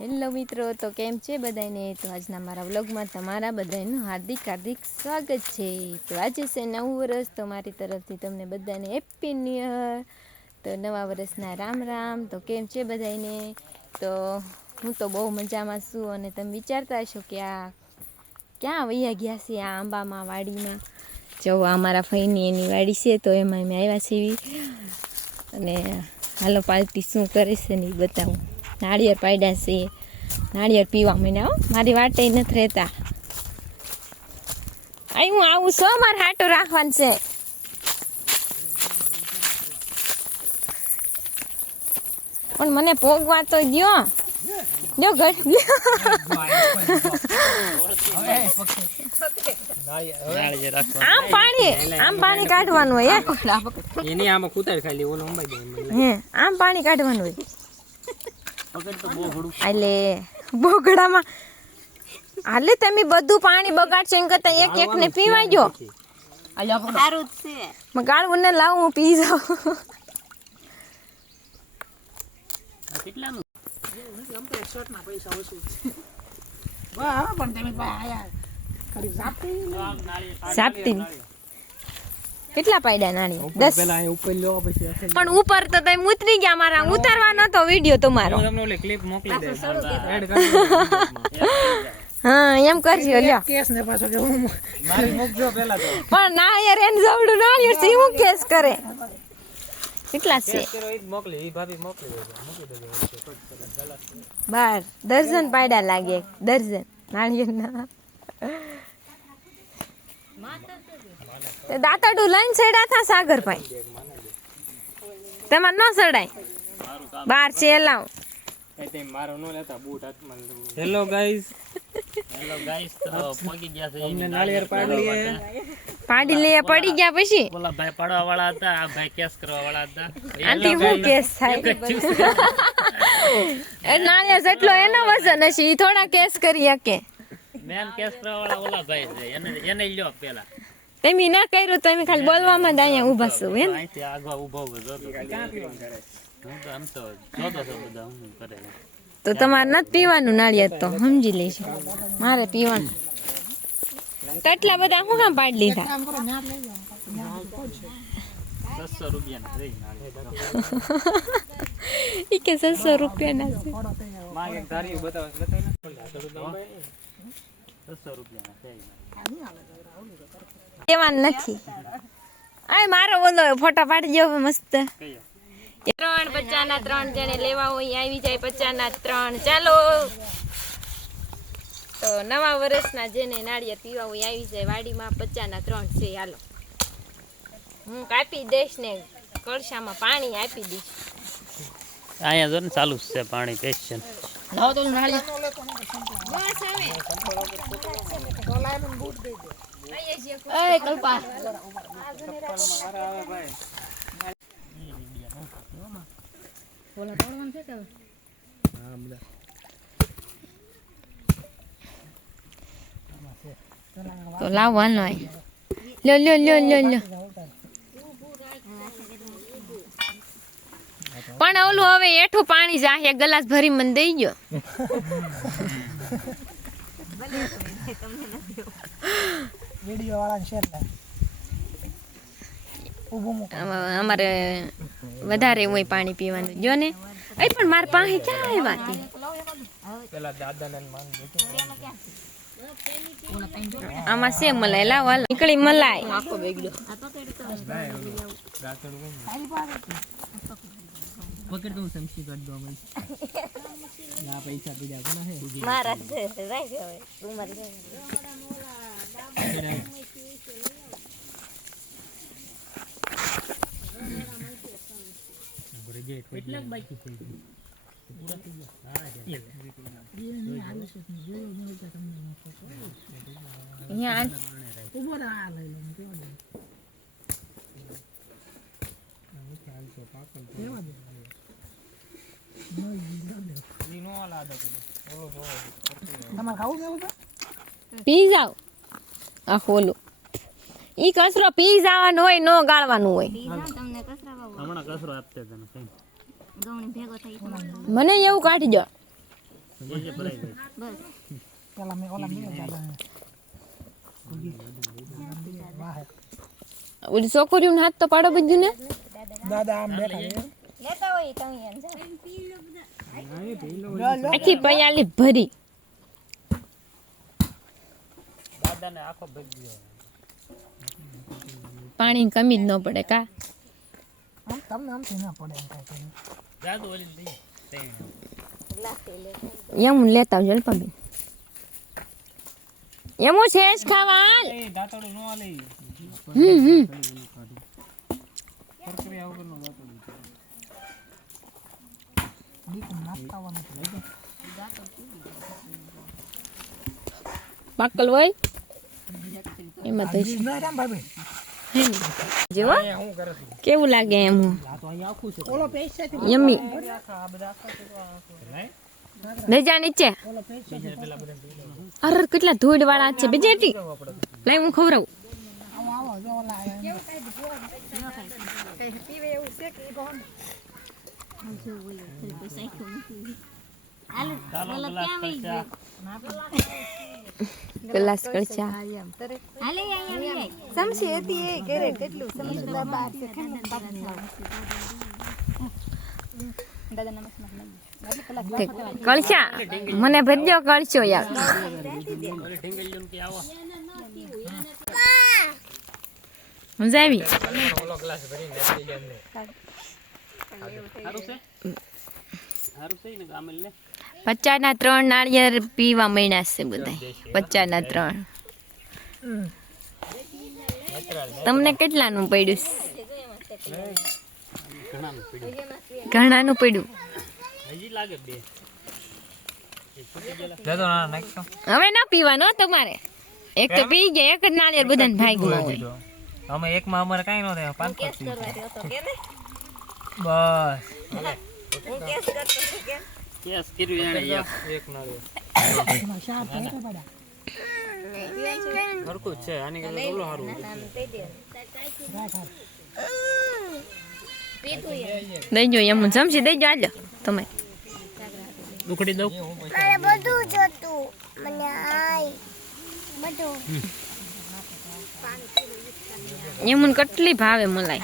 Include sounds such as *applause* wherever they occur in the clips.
Hello મિત્રો, તો કેમ છે બધાને તો આજના મારા વ્લોગમાં તમારા બધાનું હાર્દિક હાર્દિક સ્વાગત છે. તો આજે છે નવું વર્ષ, તો મારી તરફથી તમને બધાને હેપી ન્યુ યર તો નવા વર્ષના રામ રામ. તો કેમ છે બધાને તો હું તો બહુ મજામાં છું અને તમે વિચારતા હશો કે આ ક્યાં વૈયા ગયા છે આ આંબામાં, વાડીમાં? જો, આ મારા ફઈની એની વાડી છે, તો એમાં અમે આવ્યા છીએ. અને હાલો પાર્ટી શું કરે છે ને એ બતાવું. નાળિયેર પાડ્યા છે. નાળિયેર પીવા મને હો. મારી વાટે નથી રહેતા. અહીં હું આવું છો મારે હાટો રાખવાનું છે. પણ મને પોગવા તો દ્યો. ઘટ આમ પાણી આમ પાણી કાઢવાનું હોય એની આમાં કૂતર ખાલી ઓલો અંબાઈ દે એમ. હે આમ પાણી કાઢવાનું હોય. એટલે બોગડામાં. હાલે તમે બધું પાણી બગાડશો એમ કરતા એક એક ને પીવા ગયો. સારું જ છે. ગાળવું ને લાવું હું પી જાઉં. વાહ, પણ તમે પા આયા. ખાલી સાપી. સાપતી કેટલા પાડ્યા નાની દસ. પેલા અહીં ઉપર લેવા પછી પણ ઉપર તો તમે ઉતરી ગયા મારા ઉતારવા નતો વીડિયો તમારો. હું તમને ઓલી clip મોકલી દઈશ. Add કરી હા એમ કરજો લ્યો. કેસ ને પાછો કે હું મારી મૂકજો પેલા તો. પણ ના યાર એન જવડું નાળિયેર છે હું કેસ કરે? કેટલા છે? મોકલી ઈ ભાભી મોકલી દેજો મૂકી દેજો બાર દર્જન પાડ્યા લાગે દર્જન નાળિયેરના. તે દાંતરડું લઈને સેડા થા સાગરભાઈ. તમારે ન સડાય બાર છે લાવ મારો નો લેતા બૂટ હાથમાં હેલો ગાઈસ હેલો ગાઈસ તો પગી ગયા છે અમને નાળિયેર પાડી લે. પાડી લે પડી ગયા પછી. બોલા ભાઈ પાડવા વાળા હતા આ ભાઈ કેસ કરવા વાળા હતા. *laughs* આંટી હું કેસ થાય? *laughs* એ નાળિયેર જેટલો એનો વજન હશે ઈ થોડા કેસ કરી શકે. મેન કેસ ઓલા ભાઈ છે. એને એને લ્યો પેલા. તમે ના કર્યું તમે ખાલી બોલવામાં જ અહીંયા ઊભા છો એમ? અહીંથી આગળ ઊભો ઊભો જોતો હું તો આમ તો જોતો છો બધા હું કરે. તો તમારે નથી પીવાનું નાળિયેર તો સમજી લેજો. મારે પીવાનું. કેટલા બધા હું કામ પાડી લીધા? છસો રૂપિયાના કે છસો રૂપિયાના છે. દેવાનું નથી. આ મારો બોલો ફોટો પાડી દો મસ્ત. ત્રણ પચાના ત્રણ જણે લેવા હોય આવી જાય પચાના ત્રણ. ચાલો. તો નવા વર્ષના જેને નાળિયેર પીવા હોય આવી જાય વાડીમાં પચાના ત્રણ છે હાલો. હું કાપી દઈશ ને કળશામાં પાણી આપી દઈશ. અહીંયા જો ને ચાલુ છે પાણી પેશ છે તો લાવવાનો લ્યો લ્યો લ્યો લ્યો લ્યો. પણ ઓલું હવે એઠું પાણી જાહે ગ્લાસ ભરી મને દઈ ગયો *laughs* વીડિયો વાળાને શેર અમારે વધારે હોય પાણી પીવાનું. જો ને એ પણ માર પાસે ક્યાં આવ્યા હતી પેલા દાદા ને માન આમાં છે મલાઈ. લાવ હાલો. નીકળી મલાઈ. પકડ દઉં સમસી કાઢ દો અમે ના પૈસા પીડ્યા કોના હે? મારા છે રાખ હવે તું મારી અહીંયા ઊભો રહે આ લઈ લે કેવા દે. તમારે ખાવું કેવું છે પી જાવ આ ખોલું. ઈ કચરો પી જવાનો હોય નો ગાળવાનું હોય. તમને કસરા હમણાં કચરો આપતે તને કઈ. ગમણી ભેગો થઈ મને એવું કાઢી જો છોકરીઓ બસ પેલા મેં ઓલા મેં ઓલી છોકરીઓને હાથ તો પાડો બધું ને દાદા આમ બેઠા લેતા હોય તમે એમ આખી પયાલી ભરી. દાદાને આખો ભરી ગયો પાણી કમી જ ન પડે કા? આમ તમને આમથી ના પડે એમ કાંઈ. દાદુ ઓલી લઈ એમ લેતા આવજો અલ્પાબેન એમું છે જ ખાવા એ દાંતડું નો હમ હમ. પ્રક્રિયા વગર નો દાંતડું દીકું નાખતા આવવાનું તો લઈ જાઓ. પાકલ હોય? એમાં તો જેવો કેવું લાગે એમ આ તો અહીંયા આખું છે? ઓલો પૈસા યમી આ બધા આખા છે તો આખું નહીં લઈ જા નીચે. અરે કેટલા ધૂળ વાળા છે બેજેટી લઈ હું આવો જો ઓલા આયા. હાલો ચાલો બોલો ગ્લાસ કરચા સમસી હતી એ ઘરે કેટલું સમસી બાર છે કળશા મને ભરજો કળશો યાર. મજા આવી પચાસના ત્રણ નાળિયેર પીવા મળ્યા છે બધા પચાસના ત્રણ. તમને કેટલાનું પડ્યું? ઘણાનું પીડ્યું. દાદો ના પીવાનો તમારે. એક તો પી ગયા એક જ નાળિયેર બધાને ભાઈ હોય અમે એકમાં અમારે કાંઈ ન થાય પાંચ બસ. કેસ કર્યું એને એક એક છે. આની કરતા ઓલો સારું દઈ જો એમ જમશી દઈ જો આજો તમે. ઉખડી દઉં. મારે બધું જોતું મને આય બધું. એમ કેટલી ભાવે મલાઈ?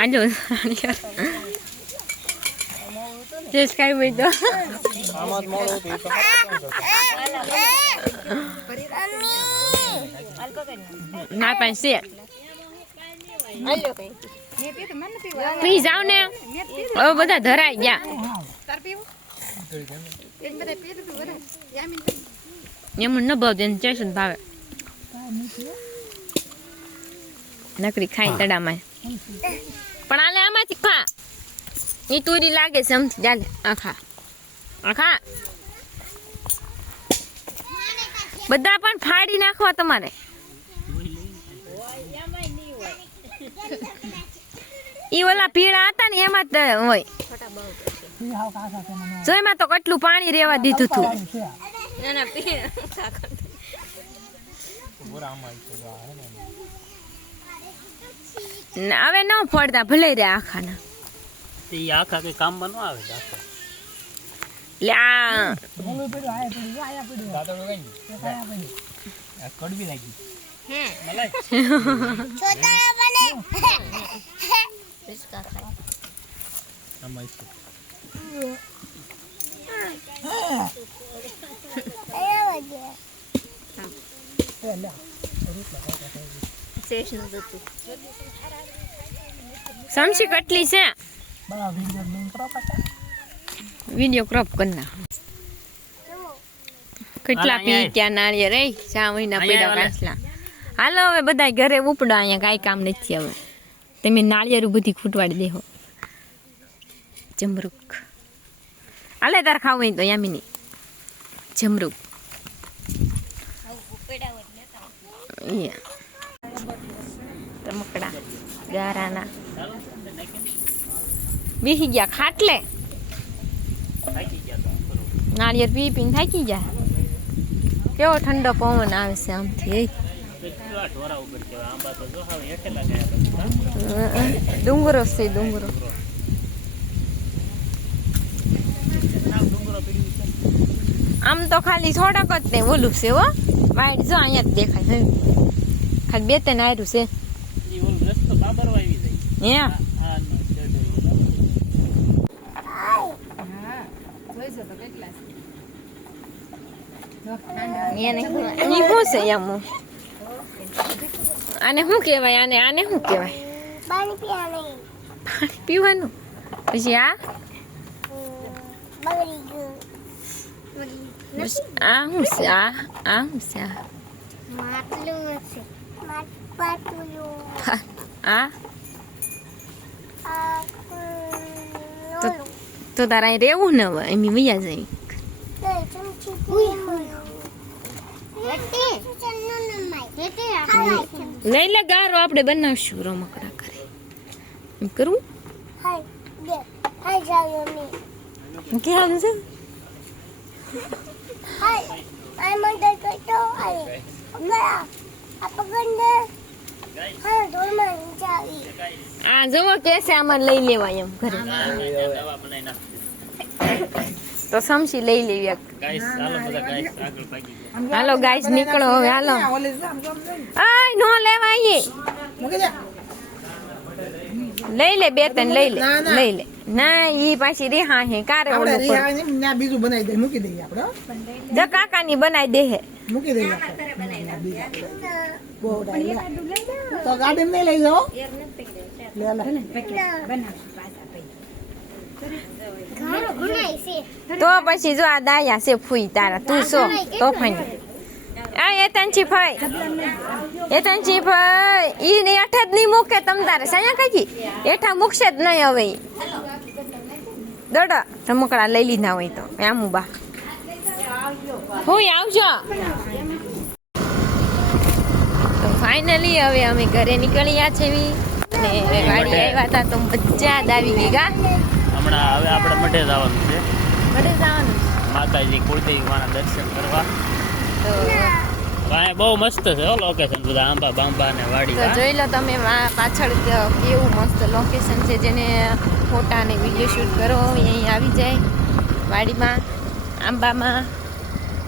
આજો જે કાંઈ હોય તો. આમાં મોડું એ તો ના પાસે છે. પી જાવ ને. હવે બધા ધરાઈ ગયા. એમ ન ભાવ ચેશન ભાવે. નકરી ખાઈ તડામાં પણ આલે આમાંથી ખા. એ તુરી લાગે છે સમથી ચાલે આખા આખા બધા પણ ફાડી નાખવા તમારે. ઈ ઓલા પીળા હતા ને એમાં જ હોય. ઈ હાવ કાચા છે મને જો એમાં તો કેટલું પાણી રેવા દીધું હતું ના ના પી પૂરા આમાં જ છે જો આ હે ને. ને હવે ન ફળતા ભલે રે આખાના. તે ઈ આખા કઈ કામમાં ન આવે આખા. લ્યા. આ ઓલું પડ્યું આયા પડ્યું જો આયા પડ્યું દાંતડું કઈ આયા પડ્યું આ કડવી લાગી એ લે શેષનું સમસી કેટલી છે. વીડિયો ક્રોપ કરના કેટલા પી ક્યાં ત્યાં રે ચા મહિના પડ્યા કાચલા હાલો હવે બધા ઘરે ઉપડો અહીંયા કાંઈ કામ નથી હવે. તમે નાળિયેર બધી ખૂટવાડી દેહો. જમરૂક. હાલે તાર ખાવું હોય તો યામીની. જમરૂક. ગારાના. બેસી ગયા ખાટલે. નાળિયેર પી પીને થાકી ગયા. કેવો ઠંડો પવન આવે છે આમથી ડુંગરો છે ડુંગરો. આમ તો ખાલી થોડાક જ તે ઓલું છે હો. વાઈટ જો અહીંયા જ દેખાય ખાલી બે ત્રણ આયરું છે ઈ ઓલો રસ્તો બાબરવા આવી જાય હે આને શું કહેવાય? આને આને શું કહેવાય? પાણી પીવા નહીં પાણી પીવાનું? પછી આ? આ શું છે? આ આ શું છે? આ? માટલું છે. માટલું. આ? તો તારા અહીં રહેવું ને હવે? એમ વૈયા જાય લઈ લે ગારો, આપણે બનાવશું રમકડા કરે એમ કરવું કેમ છે? આ જવો જુઓ કેસે આમાં લઈ લેવાય એમ ઘરે. તો સમસી લઈ લેવી એક. ગાઈસ ચાલો બધા ગાઈસ આગળ ભાગી ગયા. હાલો ગાઈસ નીકળો હવે હાલો. આય નો લેવા મૂકી લઈ લે બે ત્રણ લઈ લે ના, ના. લઈ લે. ના ઈ પાછી રેહા હે કારે આપણે ઓલું ને બીજું બનાવી દે મૂકી દઈએ આપણે હો. જ કાકાની બનાવી દે હે. મૂકી દઈએ તો ગાડી નહીં લઈ જાઓ. લે લે. તો પછી જો આ દાયા છે ફૂઈ તારા તું શો? તો ફાઈ આ એતનચી ફાઈ. એતનચી ફાઈ. ઈ ને અઠે જ નહીં મૂકે તમ તારે સાયા કાકી? એઠા મૂકશે જ નહીં હવે. દોડો રમકડા લઈ લીધા હોય તો. આમ બા ફૂઈ આવજો. ફાઇનલી હવે અમે ઘરે નીકળ્યા છે ને હવે ગાડી આવ્યા હતા તો મજા આવી ગઈ ગા. હમણાં હવે આપણે મઢે જવાનું છે. મઢે જવાનું. માતાજી કુળદેવી માના દર્શન કરવા. તો બહુ મસ્ત છે લોકેશન બધા આંબા બાંબા ને વાડી તો જોઈ લો તમે પાછળ કેવું મસ્ત લોકેશન છે જેને ફોટા ને વીડિયો શૂટ કરો અહીં આવી જાય વાડીમાં આંબામાં.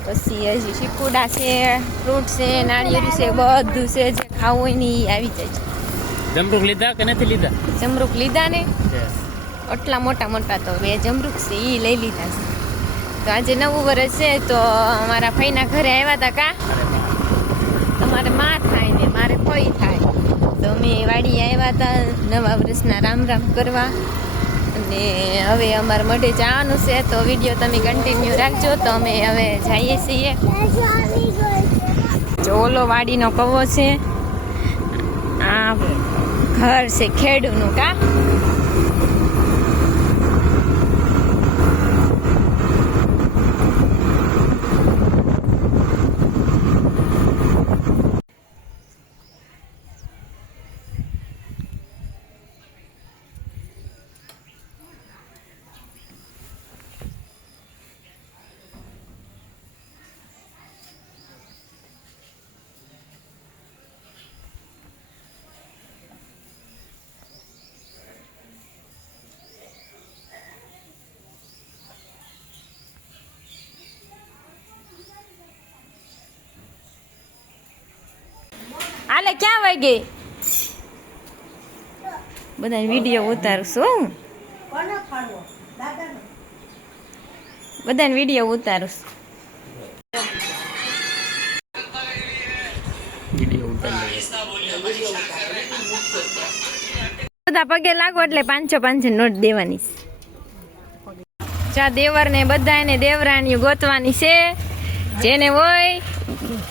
પછી હજી શીકુડા છે ફ્રૂટ છે નાળિયેરી છે બધું છે જે ખાવું હોય ને એ આવી જાય જમરૂક લીધા કે નથી લીધા? જમરૂક લીધા ને. આટલા મોટા મોટા તો બે જમરૂક છે એ લઈ લીધા છે. તો આજે નવું વર્ષ છે તો અમારા ફઈના ઘરે આવ્યા હતા કા? તમારે માં થાય ને મારે ફઈ થાય. તો અમે વાડી આવ્યા હતા નવા વર્ષના રામ રામ કરવા. અને હવે અમારે મઢે જવાનું છે, તો વીડિયો તમે કન્ટિન્યુ રાખજો. તો અમે હવે જઈએ છીએ. ચોલો વાડીનો કવો છે? આ ઘર છે ખેડૂનું કા? આલે ક્યાં વાગે? બધા વીડિયો ઉતારું છું બધાને વીડિયો ઉતારું છું. વીડિયો ઉતારી લઈએ. બધા પગે લાગો એટલે પાંચસો પાંચસો નોટ દેવાની છે. ચા દેવર ને બધાને દેવરાણીઓ ગોતવાની છે જેને હોય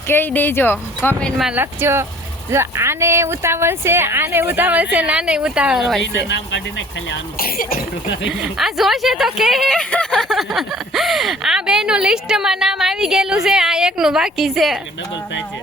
કહી દેજો કોમેન્ટમાં લખજો. જો આને ઉતાવળ છે આને ઉતાવળ છે નાને ઉતાવળ ઉતાવળ છે. નામ કાઢીને ખાલી આનું. આ જોશે તો કે. આ બેનું લિસ્ટમાં નામ આવી ગયેલું છે આ એકનું બાકી છે. ડબલ થાય છે.